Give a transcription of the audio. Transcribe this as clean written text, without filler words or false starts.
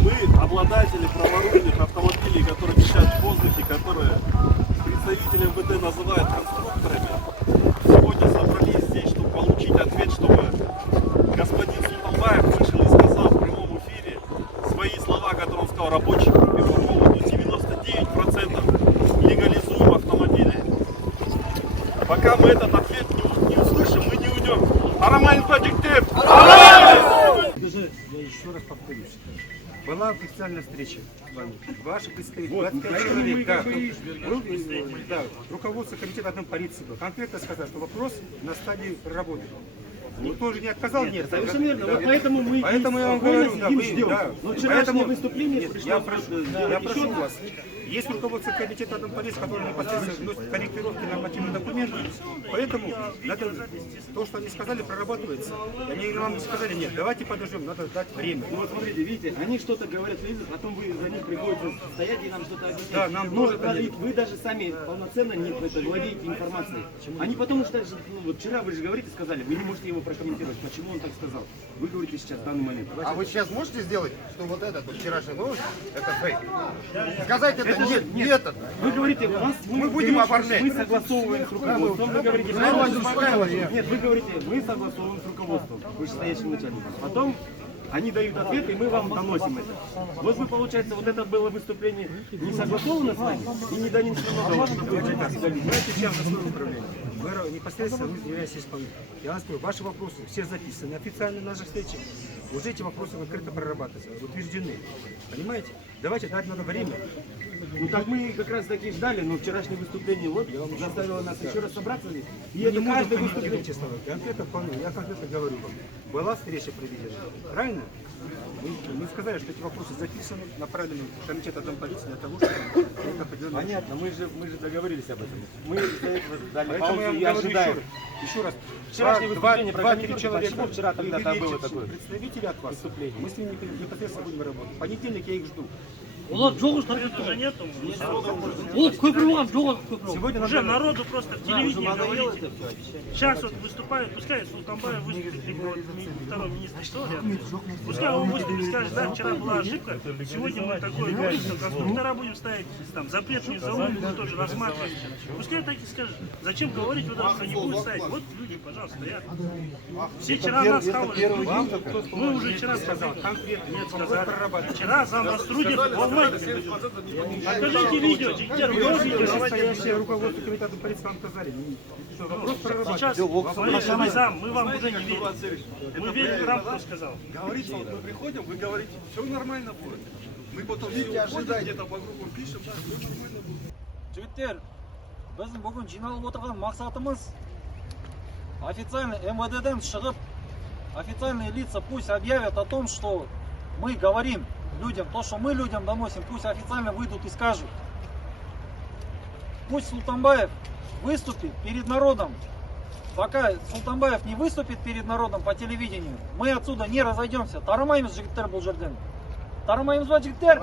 Мы обладатели праворульных автомобилей, которые висят в воздухе, которые представители МВД называют конструкторами. Сегодня собрались здесь, чтобы получить ответ, чтобы господин Султанбаев вышел и сказал в прямом эфире свои слова, которые он сказал рабочей группе по поводу 99% легализуем автомобили. Пока мы этот ответ не услышим, мы не уйдем. Арамайн Баджиктеп! Даже, я еще раз повторюсь, была официальная встреча с вами. Ваши представители, 25 человек, да, руководство комитета полиции было. Конкретно сказали, что вопрос на стадии проработки. Никто же не отказал, нет. Совершенно верно. Вот поэтому мы я вам говорю, ждем. да, Но вчерашнее выступление я прошу вас. Есть руководство комитета полиции, которое непосредственно вносит корректировки нормативных документов. Поэтому надо, то, что они сказали, прорабатывается. Они вам не сказали, нет, давайте подождем, надо дать время. Ну вот смотрите, видите, они что-то говорят, потом вы за них приходите стоять и нам что-то объяснять. Да, нам но тоже вы даже сами полноценно не владеете информацией. Они потому что, вот вчера вы же говорите, сказали, вы не можете его прокомментировать, почему он так сказал. Вы говорите сейчас в данный момент. А вы сейчас можете сделать, что вот этот вот вчерашний новость, это фейк? Сказать это нет, этот. Вы говорите, Мы будем оформлять. Мы согласовываем с руководством. Вы говорите, нет, вы говорите, мы согласовываем с руководством, вышестоящим начальником. Потом они дают ответ, и мы вам доносим это. Вот вы, получается, вот это было выступление не согласовано с вами и не донесено до вас. Знаете, чем основное управление? Вы непосредственно являетесь исполнителем. Я вас говорю, ваши вопросы все записаны официально на нашей встрече. Уже эти вопросы открыто прорабатываются, утверждены. Понимаете? Давайте дать надо время. Ну так мы как раз таки ждали, но вчерашнее выступление вот заставило нас еще раз собраться здесь. И это каждое выступление. Я конкретно говорю вам. Была встреча проведена. Правильно? Мы сказали, что эти вопросы записаны, направлены в комитет полиции для того, чтобы это определенно. Понятно, мы же договорились об этом. Мы дали Поэтому паузу и я говорю ожидаем. Еще раз. Вчерашнее выступление Два-три человека. почему вчера тогда было такое представители от вас. Мы с ними непосредственно будем работать. В понедельник я их жду. Олар жоқ уже нету. Ол көп болған жоқ көп. Сегодня Уже народу просто в телевидении говорите. Сейчас вот выступает, пускай Султанбаев выступит, либо вот второй министр, что рядом. Пускай он выступит, скажет, да, вчера была ошибка, сегодня мы такое говорим, что конструктора будем ставить, там, запретные залоги мы тоже рассматриваем. Пускай так и скажет. Зачем говорить, вот это, что не будет ставить? Вот люди, пожалуйста, стоят. Все вчера нас хавали. Мы уже вчера сказали, конкретно нет, сказали. Вчера зам Раструдин волной. Покажите видео, Настоящее руководство комитета полиции вам сказали. Вопрос прорабатывается. Сейчас, смотрите, мы зам, мы вам уже не верим. Мы верим вам, кто сказал. Говорится, вот мы приходим, вы говорите, все нормально будет. Мы потом видео уходим, где-то по группам пишем, да, все нормально будет. Жігіттер, біздің бүгін жиналып отырған мақсатымыз официально МВДден шығып, официальные лица пусть объявят о том, что мы говорим людям, то, что мы людям доносим, пусть официально выйдут и скажут. Пусть Султанбаев выступит перед народом. Пока Султанбаев не выступит перед народом по телевидению, мы отсюда не разойдемся. Тарамаймыз жігіттер бұл жерден. Тарамаймыз ба жігіттер?